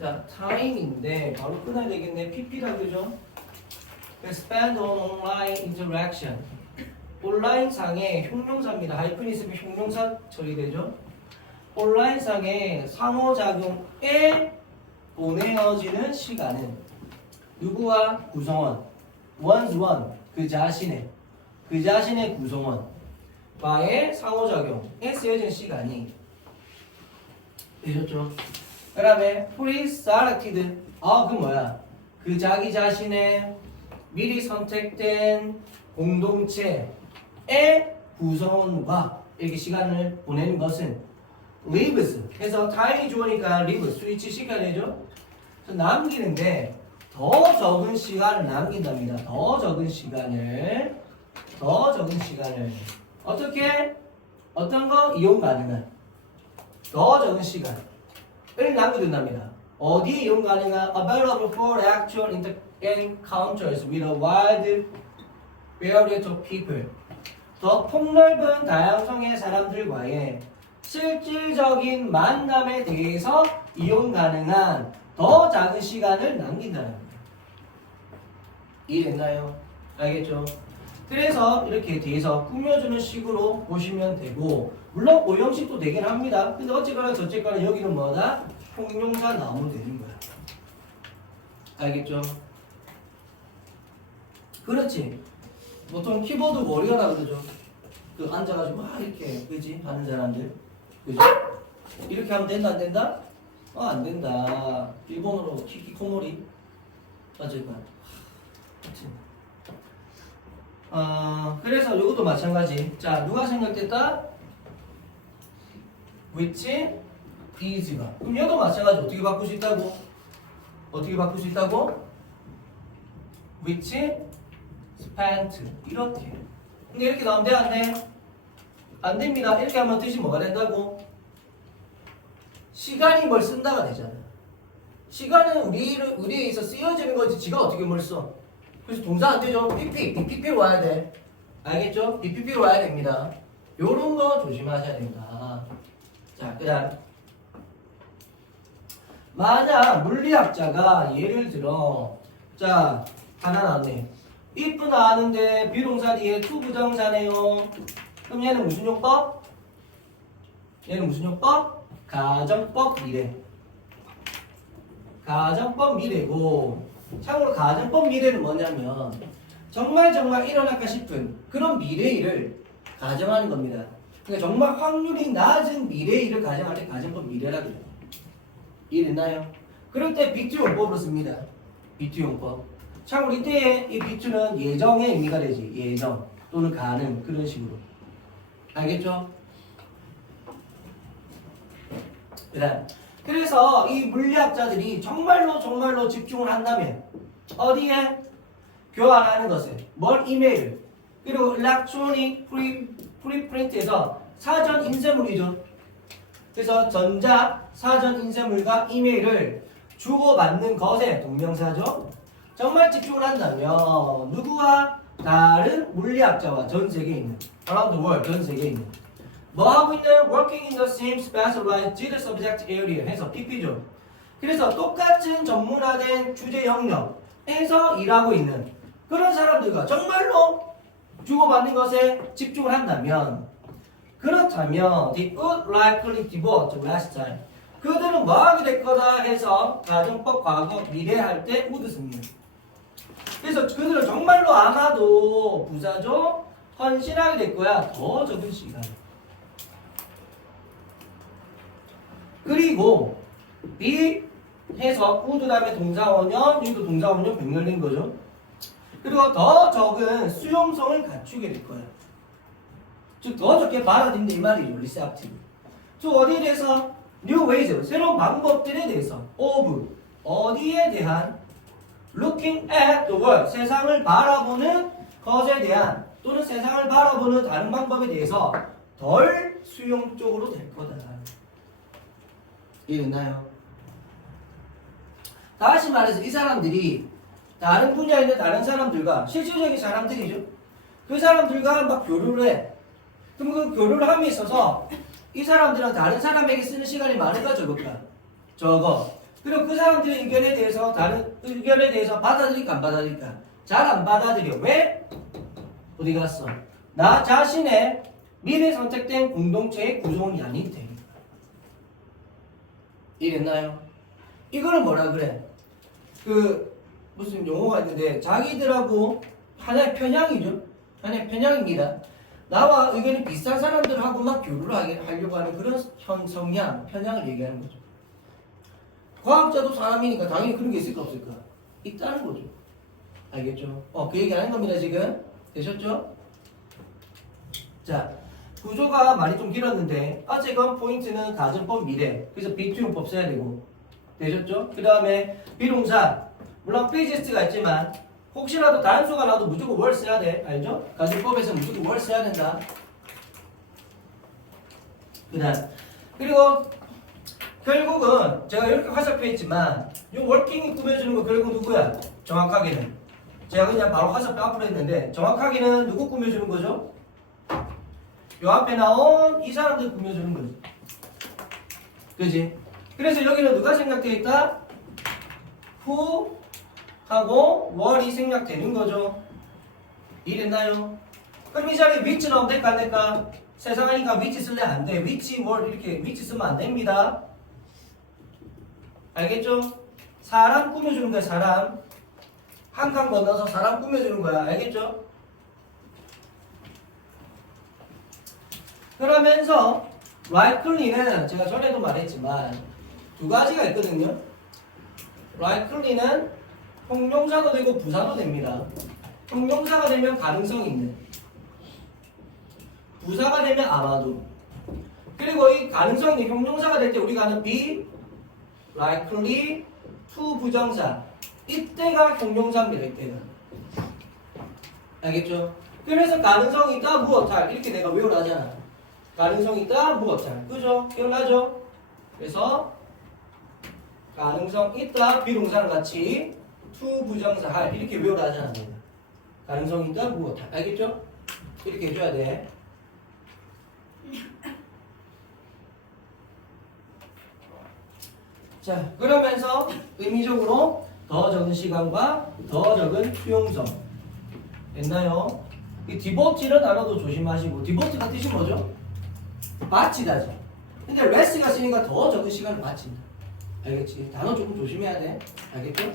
자, time인데 바로 끊어야 되겠네. PP다 그죠? spend on online interaction. 온라인 상의 형용사입니다. 하이픈 있으면 형용사 처리되죠. 온라인 상의 상호작용에 보내어지는 시간은 누구와 구성원, one's one, 그 자신의 구성원과의 상호작용에 쓰여진 시간이 되셨죠? 그 다음에 pre-selected, 그 뭐야? 그 자기 자신의 미리 선택된 공동체의 구성원과 이렇게 시간을 보내는 것은 lives 해서 time이 좋으니까 live 스위치 시켜야 되죠? 그래서 남기는데 더 적은 시간을 남긴답니다. 더 적은 시간을 어떻게? 어떤 거? 이용 가능한 더 적은 시간을 남겨둔답니다. 어디에 이용 가능한? Available for actual encounters with a wide variety of people. 더 폭넓은 다양성의 사람들과의 실질적인 만남에 대해서 이용 가능한 더 작은 시간을 남긴다는 거예요. 이해됐나요? 알겠죠? 그래서 이렇게 뒤에서 꾸며주는 식으로 보시면 되고, 물론 오형식도 되긴 합니다. 근데 어쨌거나 저쨌거나 여기는 뭐다? 형용사 나오면 되는 거야. 알겠죠? 그렇지. 보통 키보드 머리가 그러죠. 그 앉아가지고 막 이렇게 그지 하는 사람들, 그지? 이렇게 하면 된다 안 된다? 안 된다. 일본어로 키키코모리 어쨌거나. 그래서 이것도 마찬가지. 자, 누가 생각됐다? which is가. 그럼 얘도 마찬가지. 어떻게 바꿀 수 있다고? which spent. 이렇게. 근데 이렇게 나오면 돼? 안 돼? 안 됩니다. 이렇게 하면 뜻이 뭐가 된다고? 시간이 뭘 쓴다가 되잖아. 시간은 우리에 있어 쓰여지는 거지. 지가 어떻게 뭘 써? 그래서 동사 안 되죠? BPP로 와야 돼. 알겠죠? BPP로 와야 됩니다. 요런 거 조심하셔야 됩니다. 자, 그 다음. 만약 물리학자가 예를 들어, 자, 하나 나왔네. if 나왔는데 비동사 뒤에 to 부정사네요. 그럼 얘는 무슨 용법? 가정법 미래. 가정법 미래고, 참고로 가정법 미래는 뭐냐면 정말 일어날까 싶은 그런 미래일을 가정하는 겁니다. 그러니까 정말 확률이 낮은 미래일을 가정할 때 가정법 미래라고 해요. 이해됐나요? 그럴 때 비투 용법으로 씁니다. 비투 용법. 참고로 이때 이 비투는 예정의 의미가 되지. 예정 또는 가능 그런 식으로. 알겠죠? 그다음. 그래서 이 물리학자들이 정말로 집중을 한다면 어디에? 교환하는 것에 뭘? 이메일 그리고 일렉트로닉 프리프린트에서 사전 인쇄물이죠. 그래서 전자 사전 인쇄물과 이메일을 주고받는 것에 동명사죠. 정말 집중을 한다면 누구와? 다른 물리학자와 전 세계에 있는 around the world 전 세계에 있는 뭐 하고 있는? working in the same specialized subject area 해서 PP죠. 그래서 똑같은 전문화된 주제 영역에서 일하고 있는 그런 사람들과 정말로 주고받는 것에 집중을 한다면, 그렇다면 they would likely devote less time. 그들은 뭐 하게 될 거다 해서 가정법 과거 미래 할 때 would 씁니다. 그래서 그들은 정말로 아마도 부사죠. 헌신하게 될 거야. 더 적은 시간. 그리고 be 해서 would 다음에 동사원형, 여기도 동사원형 병렬된 거죠. 그리고 더 적은 수용성을 갖추게 될 거예요. 즉 더 적게 받아들인다 이 말이죠. receptive. 즉 어디에 대해서? new ways, 새로운 방법들에 대해서. of, 어디에 대한? looking at the world, 세상을 바라보는 것에 대한 또는 세상을 바라보는 다른 방법에 대해서 덜 수용적으로 될 거다. 이해됐나요? 다시 말해서 이 사람들이 다른 분야에 있는 다른 사람들과 실질적인 사람들이죠. 그 사람들과 막 교류를 해. 그럼 그 교류를 함에 있어서 이 사람들은 다른 사람에게 쓰는 시간이 많을까 적을까? 적어. 그리고 그 사람들의 의견에 대해서 다른 의견에 대해서 받아들일까 안 받아들일까? 잘 안 받아들여. 왜? 어디 갔어? 나 자신의 미래 선택된 공동체의 구성원이 아닌 테니까. 이랬나요? 이거는 뭐라 그래? 그 무슨 용어가 있는데 자기들하고 하나의 편향이죠. 하나의 편향입니다. 나와 의견이 비슷한 사람들하고만 교류를 하려고 하는 그런 성향, 편향을 얘기하는 거죠. 과학자도 사람이니까 당연히 그런 게 있을까 없을까? 있다는 거죠. 알겠죠? 그 얘기 하는 겁니다 지금. 되셨죠? 자, 구조가 많이 좀 길었는데 어쨌건 포인트는 가정법 미래. 그래서 비투용법 써야 되고. 되셨죠? 그 다음에 비동사. 물론 페이지스트가 있지만 혹시라도 단수가 나도 무조건 월 써야 돼. 알죠? 가정법에서 무조건 월 써야 된다. 그 다음 그리고 결국은 제가 이렇게 화살표 했지만 이 월킹이 꾸며주는 거 결국 누구야? 정확하게는 제가 그냥 바로 화살표 앞으로 했는데 정확하게는 누구 꾸며주는 거죠? 요 앞에 나온 이 사람들 꾸며주는 거지. 그지? 그래서 여기는 누가 생략되어 있다? 후 하고 월이 생략되는 거죠. 이랬나요? 그럼 이 자리에 위치 넣으면 될까 안 될까? 세상이니까 위치 쓸래 안 돼. 위치 월 이렇게 위치 쓰면 안 됩니다. 알겠죠? 사람 꾸며주는 거야. 사람 한 칸 건너서 사람 꾸며주는 거야. 알겠죠? 그러면서 likely는 제가 전에도 말했지만 두 가지가 있거든요. likely는 형용사도 되고 부사도 됩니다. 형용사가 되면 가능성이 있는, 부사가 되면 아마도. 그리고 이 가능성이 형용사가 될 때 우리가 하는 be likely to 부정사, 이때가 형용사입니다. 이때가. 알겠죠? 그래서 가능성이 있다 무엇할 이렇게 내가 외우라잖아. 가능성이 있다 무엇할. 그죠? 기억나죠? 그래서 가능성 있다 비동사랑 같이 to 부정사 할 이렇게 외우라잖아. 내가. 가능성 있다 무엇할. 알겠죠? 이렇게 해줘야 돼. 자, 그러면서 의미적으로 더 적은 시간과 더 적은 수용성 됐나요? 이 디보트는 단어도 조심하시고, 디보트가 뜻이 뭐죠? 바치다죠. 근데 레스가 쓰니까 더 적은 시간을 바친다. 알겠지? 단어 조금 조심해야 돼. 알겠죠?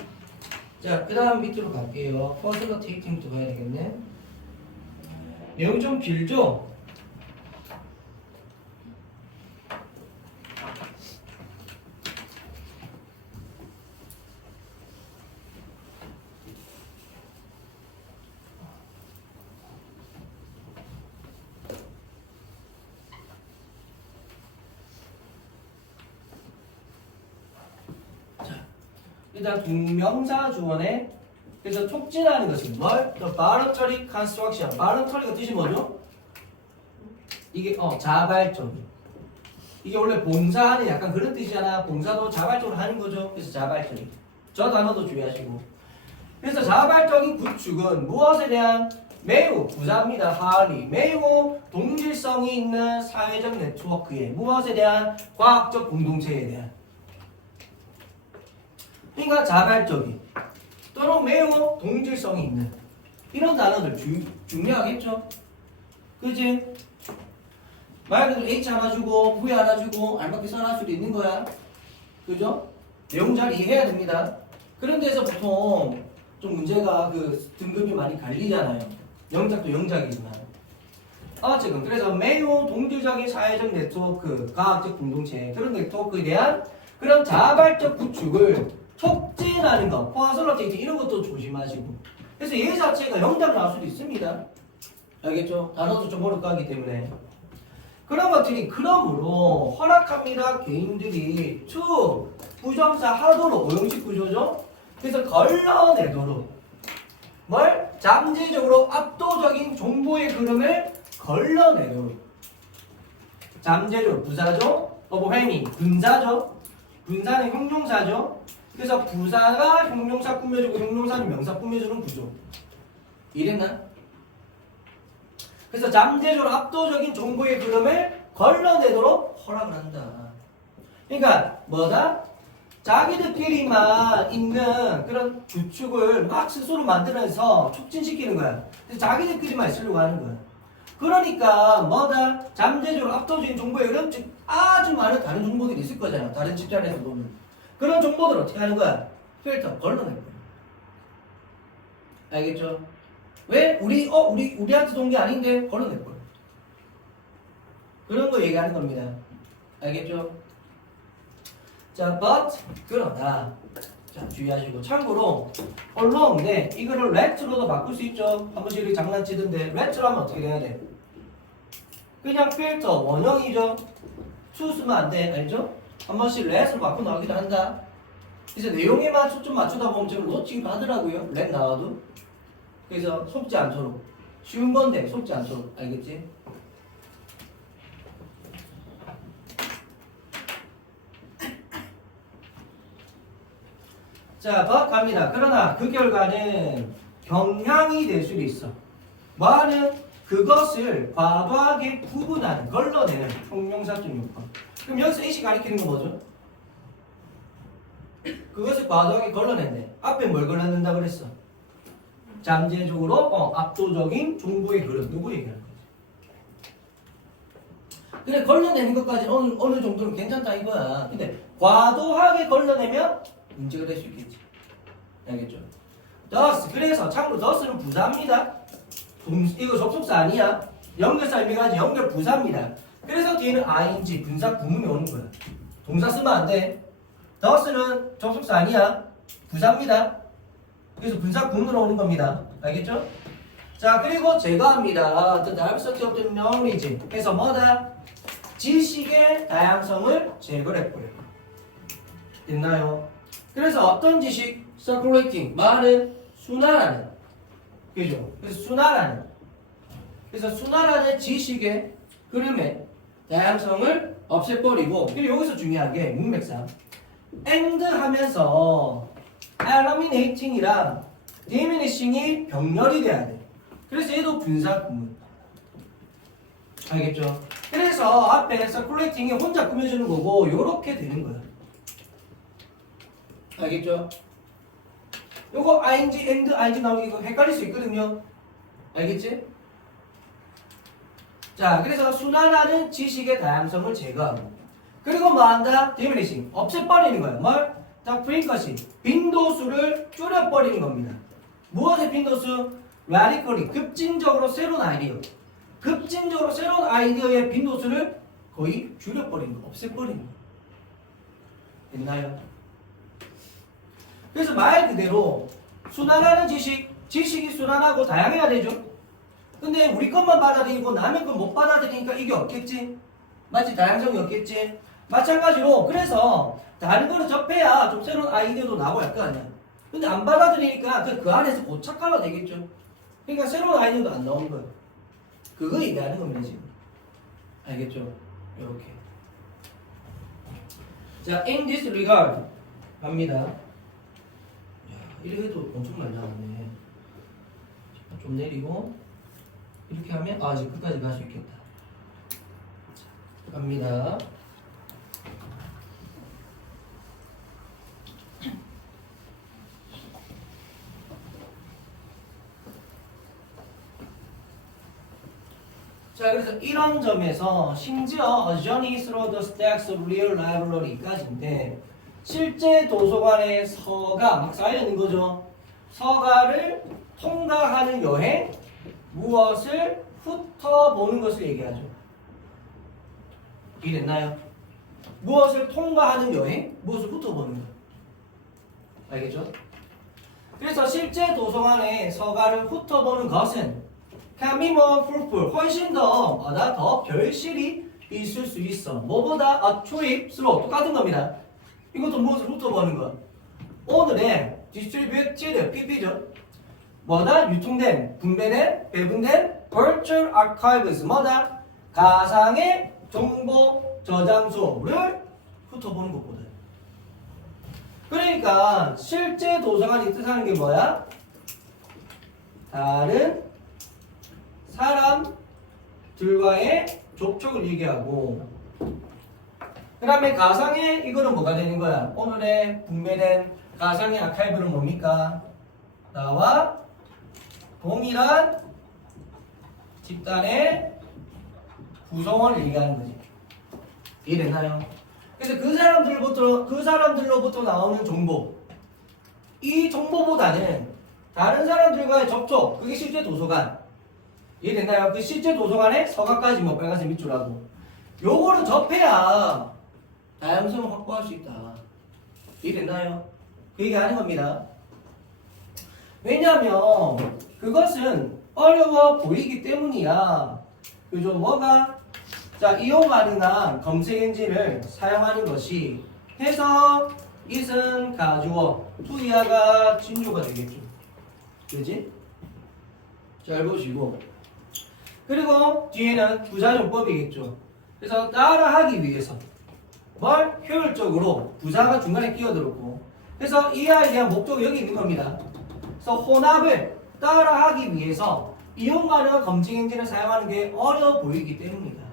자, 그 다음 밑으로 갈게요. 퍼슬러테이팅부터 가야 되겠네. 내용 좀 길죠? 일단 동명사 주어에 그래서 촉진하는 것은 뭘? The voluntary construction. voluntary가 뜻이 뭐죠? 이게 자발적인. 이게 원래 봉사하는 약간 그런 뜻이잖아. 봉사도 자발적으로 하는 거죠. 그래서 자발적인. 저 단어도 주의하시고. 그래서 자발적인 구축은 무엇에 대한 매우 부자입니다. 하리 매우 동질성이 있는 사회적 네트워크에 무엇에 대한 과학적 공동체에 대한. 그러니까 자발적인 또는 매우 동질성이 있는 이런 단어들 중요하겠죠? 그지? 말 그대로 H 하나 주고 V 하나 주고 알맞게 써놨을 수도 있는 거야. 그죠? 내용 잘 이해해야 됩니다. 그런 데서 보통 좀 문제가 그 등급이 많이 갈리잖아요. 영작도 영작이지만 어쨌든 그래서 매우 동질적인 사회적 네트워크, 과학적 공동체 그런 네트워크에 대한 그런 자발적 구축을 촉진하는 거, 퍼슬러테이팅 이런 것도 조심하시고. 그래서 얘 자체가 영작 나올 수도 있습니다. 알겠죠? 단어도 좀 어렵고 하기 때문에 그런 것들이 그러므로 허락합니다. 개인들이 to 부정사 하도록 오형식 구조죠. 그래서 걸러내도록 뭘? 잠재적으로 압도적인 정보의 흐름을 걸러내도록. 잠재적으로 부사죠. 어버행이 분사죠. 분사는 형용사죠. 그래서 부사가 형용사 꾸며주고 형용사는 명사 꾸며주는 구조. 이랬나? 그래서 잠재적으로 압도적인 정보의 흐름을 걸러내도록 허락을 한다. 그러니까 뭐다? 자기들끼리만 있는 그런 규칙을 막 스스로 만들어서 촉진시키는 거야. 자기들끼리만 있으려고 하는 거야. 그러니까 뭐다? 잠재적으로 압도적인 정보의 흐름, 즉 아주 많은 다른 정보들이 있을 거잖아. 다른 집단에서 보면. 그런 정보들을 어떻게 하는 거야? 필터, 걸러낼 거야. 알겠죠? 왜? 우리한테 돈 게 아닌데 걸러낼 거야. 그런 거 얘기하는 겁니다. 알겠죠? 자, but 그러나 자 주의하시고 참고로 along인데 이거를 let로도 바꿀 수 있죠. 한 번씩 이렇게 장난치던데 let로 하면 어떻게 돼야 돼? 그냥 필터 원형이죠. to 쓰면 안 돼. 알죠? 한 번씩 let으로 바꿔 나오기도 한다. 그래서 내용에만 초점 맞추다 보면 좀 놓치기도 하더라고요. let 나와도. 그래서 속지 않도록 쉬운 건데 속지 않도록 알겠지? 자, but 갑니다. 그러나 그 결과는 경향이 될 수도 있어. 뭐하는? 그것을 과도하게 구분하는, 걸러내는 형용사적 요건. 그럼 여기서 A씨 가리키는 건 뭐죠? 그것을 과도하게 걸러낸대. 앞에 뭘 걸러낸다 그랬어? 잠재적으로 압도적인 정보의 흐름. 누구 얘기하는 거지? 그래, 걸러내는 것까지 어느 정도는 괜찮다 이거야. 근데 과도하게 걸러내면 문제가 될 수 있겠지. 알겠죠? thus, 그래서 참고로 thus는 부사입니다. 이거 접속사 아니야. 연결사 의미가 아니라 연결 부사입니다. 그래서 뒤에는 ing, 분사 구문이 오는 거야. 동사 쓰면 안 돼. thus는 접속사 아니야. 부사입니다. 그래서 분사 구문으로 오는 겁니다. 알겠죠? 자, 그리고 제거합니다. The diversity of the knowledge. 그래서 뭐다? 지식의 다양성을 제거를 해버려. 됐나요? 그래서 어떤 지식? circulating. 말은 순환하는. 그죠? 그래서 순환하는. 그래서 순환하는 지식의 흐름의 다양성을 없애버리고, 그리고 여기서 중요한 게 문맥상 and 하면서 eliminating이랑 diminishing이 병렬이 돼야 돼. 그래서 얘도 분사 구문. 알겠죠? 그래서 앞에 circulating이 혼자 꾸며주는 거고 요렇게 되는 거야. 알겠죠? 요거 ing, and, ing 나오기 이거 헷갈릴 수 있거든요. 알겠지? 자, 그래서 순환하는 지식의 다양성을 제거하고, 그리고 뭐한다? diminishing, 없애버리는 거야. 뭘? 다 frequency, 빈도수를 줄여버리는 겁니다. 무엇의 빈도수? radically, 급진적으로 새로운 아이디어. 급진적으로 새로운 아이디어의 빈도수를 거의 줄여버리는 거, 없애버리는 거. 됐나요? 그래서 말 그대로 순환하는 지식이 순환하고 다양해야 되죠. 근데 우리 것만 받아들이고 남의 것 못 받아들이니까 이게 없겠지. 마치 다양성이 없겠지. 마찬가지로 그래서 다른 거를 접해야 좀 새로운 아이디어도 나오고 할 거 아니야. 근데 안 받아들이니까 그 안에서 고착화가 되겠죠. 그러니까 새로운 아이디어도 안 나오는 거예요. 그거 얘기하는 겁니다 지금. 알겠죠? 이렇게. 자, in this regard 갑니다. 이렇게 해도 엄청 많이 나오네. 좀 내리고 이렇게 하면 이제 끝까지 갈 수 있겠다. 갑니다. 자, 그래서 이런 점에서 심지어 A Journey Through the Stacks of Real Library까지인데 실제 도서관의 서가 막 쌓여있는 거죠. 서가를 통과하는 여행, 무엇을 훑어보는 것을 얘기하죠. 이해됐나요? 무엇을 통과하는 여행, 무엇을 훑어보는 것. 알겠죠? 그래서 실제 도서관의 서가를 훑어보는 것은 can be more fruitful, 훨씬 더 별실이 있을 수 있어. 뭐보다 a trip, through 똑같은 겁니다. 이것도 무엇을 훑어보는 것. 오늘의 distributed PP죠. 뭐다? 유통된, 분배된, 배분된 virtual archives. 뭐다? 가상의 정보 저장소를 훑어보는 것보다. 그러니까 실제 도서관이 뜻하는 게 뭐야? 다른 사람들과의 접촉을 얘기하고 그 다음에 가상의 이거는 뭐가 되는 거야? 오늘의 분배된 가상의 아카이브는 뭡니까? 나와 동일한 집단의 구성원을 얘기하는 거지. 이해됐나요? 그래서 그 사람들로부터 나오는 정보, 이 정보보다는 다른 사람들과의 접촉, 그게 실제 도서관. 이해됐나요? 그 실제 도서관에 서가까지 뭐 빨간색 밑줄하고 요거를 접해야 다양성을 확보할 수 있다. 이해됐나요? 그 얘기하는 겁니다. 왜냐하면 그것은 어려워 보이기 때문이야. 그죠? 뭐가? 자, 이용 가능한 검색 엔진을 사용하는 것이 해서 it은 가주어, to야가 진주가 되겠죠. 그지? 잘 보시고. 그리고 뒤에는 부사용법이겠죠. 그래서 따라하기 위해서 뭘 효율적으로 부사가 중간에 끼어들었고, 그래서 이 아이에 대한 목적이 여기 있는 겁니다. 그래서 혼합을 따라하기 위해서 이용 가능한 검증 엔진을 사용하는 게 어려워 보이기 때문이다.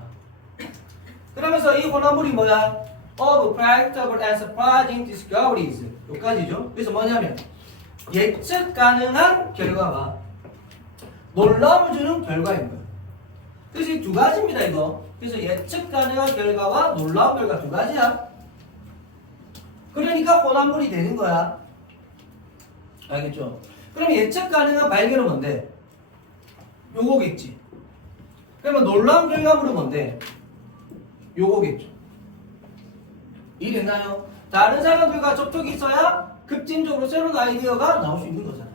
그러면서 이 혼합물이 뭐야? Of predictable and surprising discoveries. 여기까지죠. 그래서 뭐냐면 예측 가능한 결과와 놀라움을 주는 결과인 거예요. 그래서 이 두 가지입니다, 이거. 그래서 예측 가능한 결과와 놀라운 결과 두 가지야. 그러니까 혼합물이 되는 거야. 알겠죠? 그럼 예측 가능한 발견은 뭔데? 요거겠지. 그러면 놀라운 결과물은 뭔데? 요거겠죠. 이해됐나요? 다른 사람들과 접촉이 있어야 급진적으로 새로운 아이디어가 나올 수 있는 거잖아.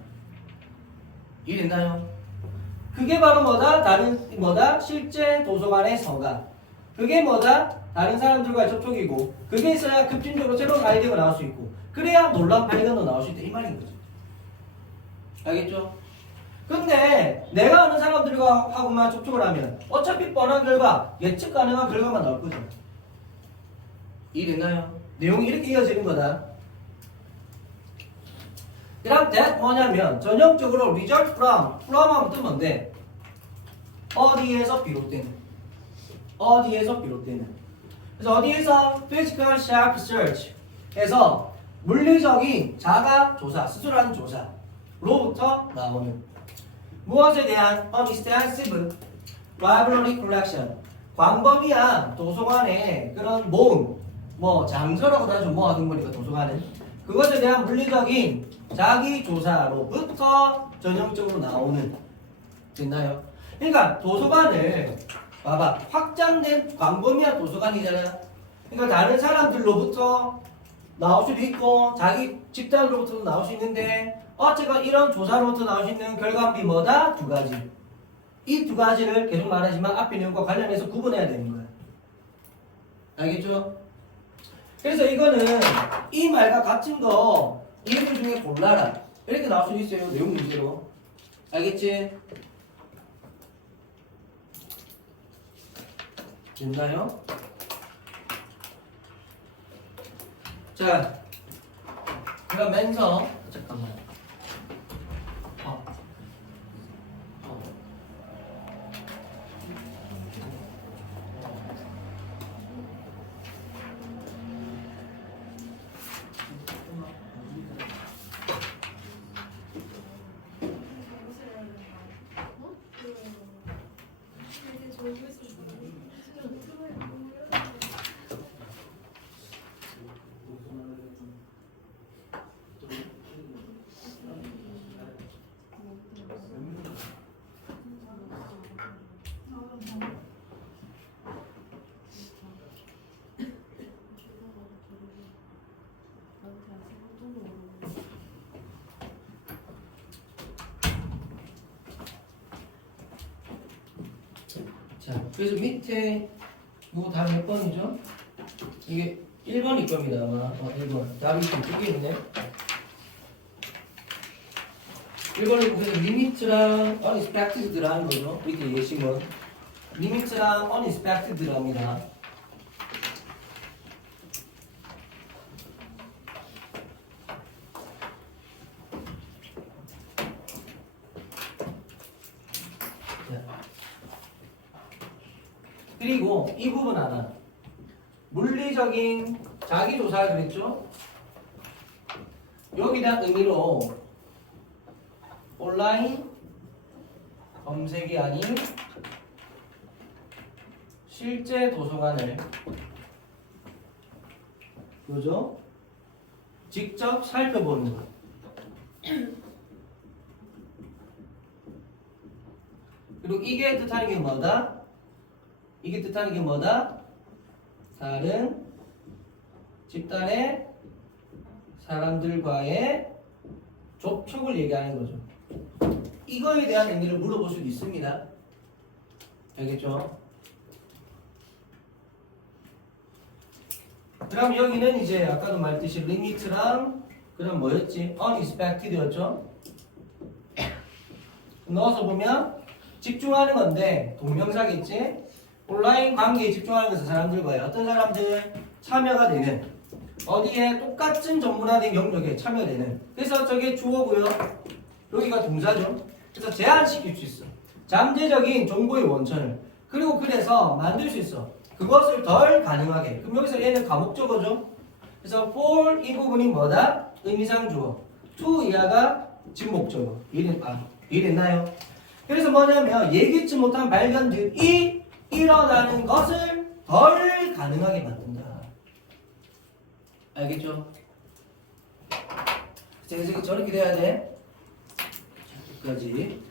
이해됐나요? 그게 바로 뭐다? 실제 도서관의 서가. 그게 뭐다? 다른 사람들과의 접촉이고, 그게 있어야 급진적으로 새로운 아이디어가 나올 수 있고, 그래야 놀라운 발견도 나올 수 있다, 이 말인 거죠. 알겠죠? 근데 내가 아는 사람들과 하고만 접촉을 하면 어차피 뻔한 결과, 예측 가능한 결과만 나올 거죠. 이해됐나요? 내용이 이렇게 이어지는 거다. 그 다음 that 뭐냐면 전형적으로 result from 하면 뜻 뭔데? 어디에서 비롯되는. 그래서 어디에서 physical sharp search 해서 물리적인 자가 조사, 스스로 하는 조사로부터 나오는 무엇에 대한 extensive library collection, 광범위한 도서관의 그런 모음, 뭐 장소라고도 하죠. 뭐 하는 거니까 도서관은 그것에 대한 물리적인 자기 조사로부터 전형적으로 나오는. 됐나요? 그러니까 도서관을 봐봐, 확장된 광범위한 도서관이잖아요. 그러니까 다른 사람들로부터 나올 수도 있고 자기 집단으로부터도 나올 수 있는데 어쨌건 이런 조사로부터 나올 수 있는 결과물이 뭐다? 두 가지. 이 두 가지를 계속 말하지만 앞에 내용과 관련해서 구분해야 되는 거야. 알겠죠? 그래서 이거는 이 말과 같은 거 이들 중에 골라라 이렇게 나올 수 있어요. 내용 문제로. 알겠지? 됐나요? 자, 그러면서 잠깐만. 자, 그래서 밑에 이거 다 몇 번이죠? 이게 1번일 겁니다 아마. 1번 답이 좀 두 개 있네. 1번이 그래서 리미트랑 unexpected라는 거죠. 밑에 예시문 리미트랑 unexpected랍니다. 그리고 이 부분 하나 논리적인 자기조사를 그랬죠? 여기에 대한 의미로 온라인 검색이 아닌 실제 도서관을 그죠? 직접 살펴보는 것. 그리고 이게 뜻하는 게 뭐다? 이게 뜻하는 게 뭐다? 다른 집단의 사람들과의 접촉을 얘기하는 거죠. 이거에 대한 의미를 물어볼 수도 있습니다. 알겠죠? 그럼 여기는 이제 아까도 말했듯이 리미트랑 그럼 뭐였지? unexpected였죠? 넣어서 보면 집중하는 건데 동명사겠지? 온라인 관계에 집중하는 것은 사람들과의 어떤 사람들 참여가 되는 어디에 똑같은 전문화된 영역에 참여되는 그래서 저게 주어고요. 여기가 동사죠. 그래서 제한시킬 수 있어. 잠재적인 정보의 원천을 그리고 그래서 만들 수 있어. 그것을 덜 가능하게. 그럼 여기서 얘는 가목적어죠. 그래서 for 이 부분이 뭐다? 의미상 주어. to 이하가 진목적어. 이해됐나요? 그래서 뭐냐면 예기치 못한 발견들이 일어나는 것을 덜 가능하게 만든다. 알겠죠? 그래서 저렇게 돼야 돼. 여기까지.